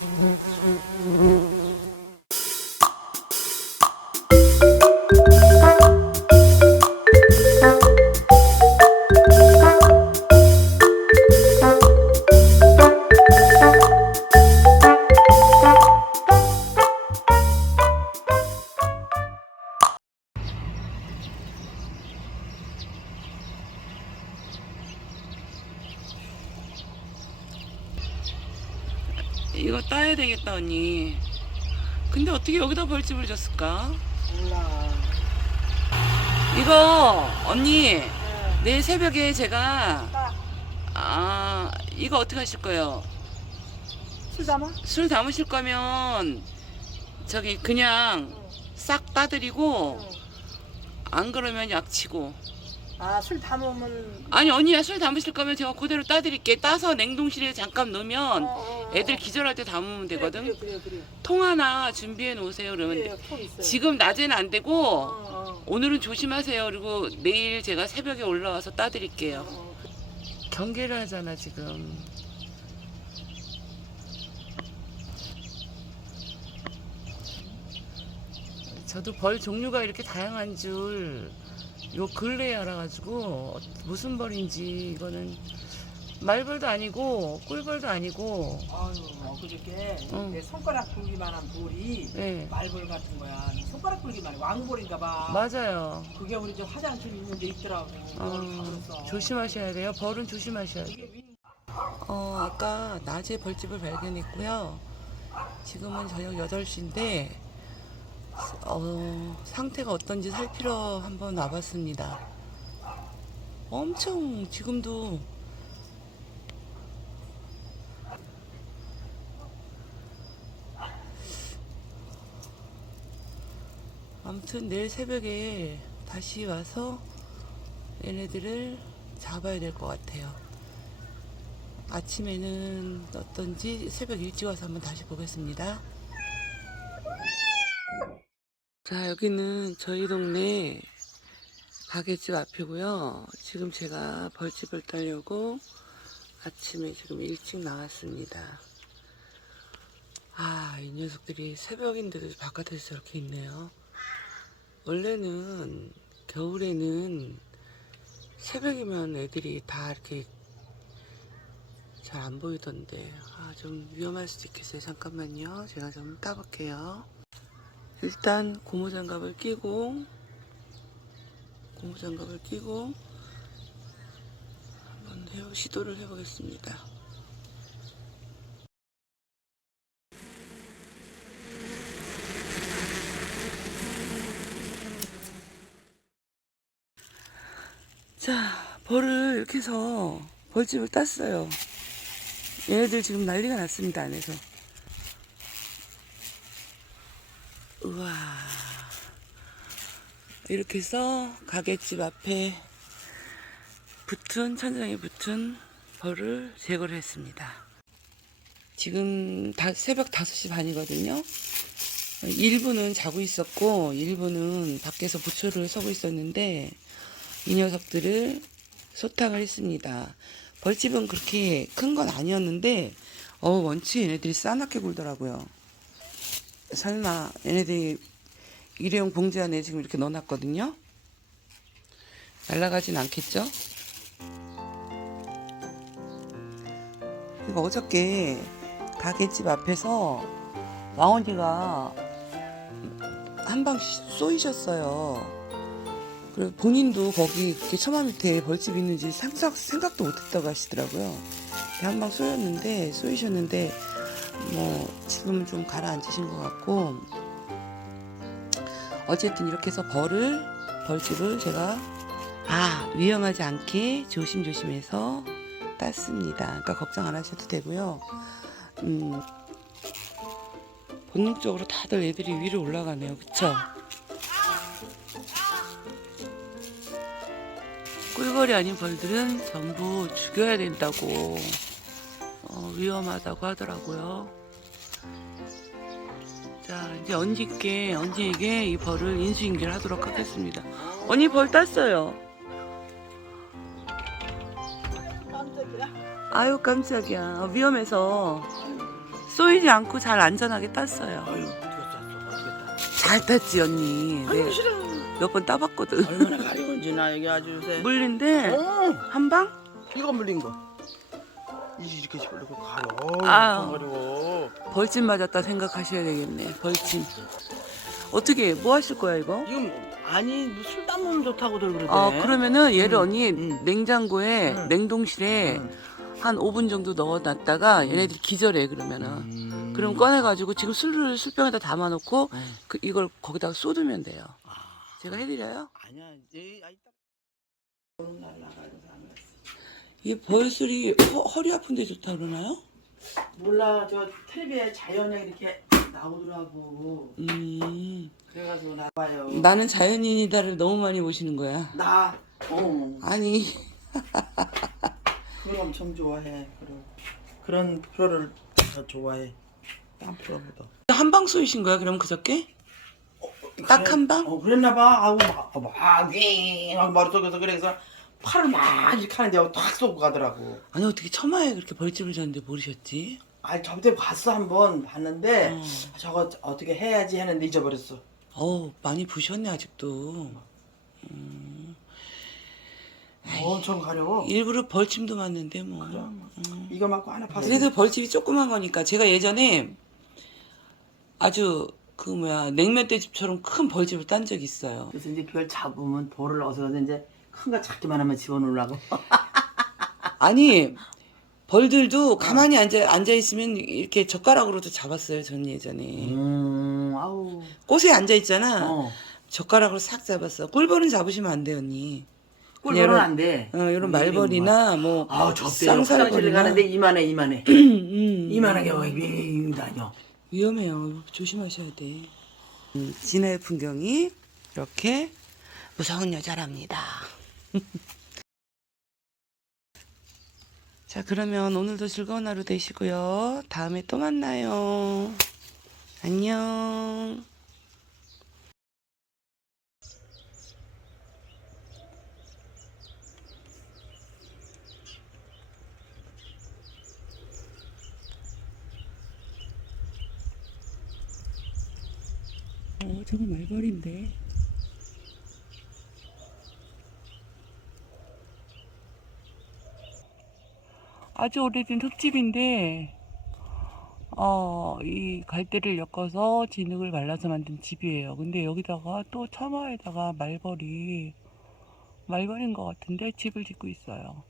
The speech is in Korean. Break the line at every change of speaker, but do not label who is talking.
Mm-hmm. 따야 되겠다 언니. 근데 어떻게 여기다 벌집을 줬을까? 몰라. 이거 언니 네. 내일 새벽에 제가 따. 아 이거 어떻게 하실 거예요? 술 담아? 술 담으실 거면 저기 그냥 응. 싹 따드리고 응. 안 그러면 약치고
아, 술 담으면.
아니 언니야 술 담으실 거면 제가 그대로 따드릴게 따서 냉동실에 잠깐 넣으면 어, 어, 어. 애들 기절할 때 담으면 되거든 그래, 그래, 그래. 통 하나 준비해 놓으세요 그래, 그러면 그래, 통 있어요. 지금 낮에는 안 되고 어, 어. 오늘은 조심하세요 그리고 내일 제가 새벽에 올라와서 따드릴게요 어, 그- 경계를 하잖아 지금 저도 벌 종류가 이렇게 다양한 줄 요 근래에 알아가지고 어, 무슨 벌인지 이거는 말벌도 아니고 꿀벌도 아니고
아유, 엊그저께 응. 내 손가락 굵기만한 볼이 예 말벌 같은 거야. 손가락 굵기만 해. 왕볼인가 봐.
맞아요
그게 우리 저 화장실 있는 데 있더라고. 어, 그걸
가봤어. 조심하셔야 돼요 벌은 조심하셔야 돼요 이게 윈- 어, 아까 낮에 벌집을 발견했고요. 지금은 저녁 8시인데, 어, 상태가 어떤지 살피러 한번 와봤습니다. 엄청 지금도 아무튼 내일 새벽에 다시 와서 얘네들을 잡아야 될 것 같아요. 아침에는 어떤지 새벽 일찍 와서 한번 다시 보겠습니다. 자, 여기는 저희 동네 가게집 앞이고요. 지금 제가 벌집을 따려고 아침에 지금 일찍 나왔습니다. 아, 이 녀석들이 새벽인데도 바깥에서 저렇게 있네요. 원래는 겨울에는 새벽이면 애들이 다 이렇게 잘 안 보이던데 아 좀 위험할 수도 있겠어요 잠깐만요 제가 좀 따볼게요 일단 고무장갑을 끼고 고무장갑을 끼고 한번 해 시도를 해보겠습니다. 자 벌을 이렇게 해서 벌집을 땄어요. 얘네들 지금 난리가 났습니다 안에서 우와 이렇게 해서 가게집 앞에 붙은 천장에 붙은 벌을 제거를 했습니다 지금 다, 새벽 5시 반이거든요 일부는 자고 있었고 일부는 밖에서 부초를 서고 있었는데 이 녀석들을 소탕을 했습니다. 벌집은 그렇게 큰 건 아니었는데 어 원치 얘네들이 싸납게 굴더라고요. 설마 얘네들이 일회용 봉지 안에 지금 이렇게 넣어놨거든요. 날아가진 않겠죠? 이거 어저께 가게집 앞에서 왕언니가 한 방 쏘이셨어요. 그리고 본인도 거기 처마 밑에 벌집 있는지 상상, 생각도 못했다고 하시더라고요. 한 방 쏘였는데, 쏘이셨는데, 뭐, 지금은 좀 가라앉으신 것 같고, 어쨌든 이렇게 해서 벌을, 벌집을 제가, 아, 위험하지 않게 조심조심해서 땄습니다. 그러니까 걱정 안 하셔도 되고요. 음, 본능적으로 다들 애들이 위로 올라가네요. 그쵸? 꿀벌이 아닌 벌들은 전부 죽여야 된다고 어, 위험하다고 하더라고요. 자 이제 언니께 언니에게 이 벌을 인수인계를 하도록 하겠습니다. 언니 벌 땄어요. 깜짝이야. 아유 깜짝이야 어, 위험해서 쏘이지 않고 잘 안전하게 땄어요. 아유 어떻게 쌌어 어떻게 땄어 잘 땄지 언니. 아유 네, 싫어 몇 번 따봤거든. 얼마나 가려운지 나 여기 아주 요새 물린데 어 한 방?
이거 물린 거 이렇게 시끄럽고 가려 아유. 엄청 가려워
벌침 맞았다 생각하셔야 되겠네. 벌침. 어떻게 뭐 하실 거야 이거? 지금
아니 뭐술 담으면 좋다고들 그러대 어
그러면은 얘를 음, 언니 음. 냉장고에 음. 냉동실에 응. 한 5분 정도 넣어놨다가 얘네들이 기절해 그러면은 음. 그럼 꺼내가지고 지금 술을 술병에다 담아놓고 응. 그 이걸 거기다가 쏟으면 돼요. 아, 제가 해드려요? 아니야 얘 아, 이따 이 벌술이 허, 허리 아픈데 좋다 그러나요?
몰라 저 텔레비에 자연에 이렇게 나오더라고 음
그래가지고 나와요 나는 자연인이다를 너무 많이 보시는 거야. 나 어, 아니
그걸 엄청 좋아해 그런 그런 프로를 다 좋아해 딴
프로보다 한방 쏘이신 거야 그럼 그저께? 딱한 방? 어
그랬나봐 아우 속에서 그래서 팔을 막 이렇게 하는데 하고 탁 쏘고 가더라고
아니 어떻게 처마에 그렇게 벌집을 졌는데 모르셨지?
아니 저때 봤어 한 번 봤는데 어. 저거 어떻게 해야지 했는데 잊어버렸어
어우 많이 부셨네 아직도.
엄청 가려워
일부러 벌침도 맞는데 뭐. 그럼. 이거 맞고 하나 봤어 그래도 벌집이 조그만 거니까 제가 예전에 아주 그 뭐야 냉면대 집처럼 큰 벌집을 딴 적이 있어요.
그래서 이제 그걸 잡으면 돌을 어서 가서 이제 큰 거 작기만 하면 집어넣으려고
아니 벌들도 가만히 앉아 앉아 있으면 이렇게 젓가락으로도 잡았어요. 전 예전에 음 아우 꽃에 앉아 있잖아. 어 젓가락으로 싹 잡았어. 꿀벌은 잡으시면 안 돼요, 언니.
꿀벌은 이런- 안돼
어, 이런 말벌이나 뭐 아우
접대 화장실 쌍살벌이나 가는데 이만해 이만해 음, 이만하게
윙 다녀 위험해요. 조심하셔야 돼. 음, 진해의 풍경이 이렇게 무서운 여자랍니다. 자, 그러면 오늘도 즐거운 하루 되시고요. 다음에 또 만나요. 안녕. 어, 저거 말벌인데. 아주 오래된 흙집인데, 어, 이 갈대를 엮어서 진흙을 말라서 만든 집이에요. 근데 여기다가 또 처마에다가 말벌이, 말벌인 것 같은데 집을 짓고 있어요.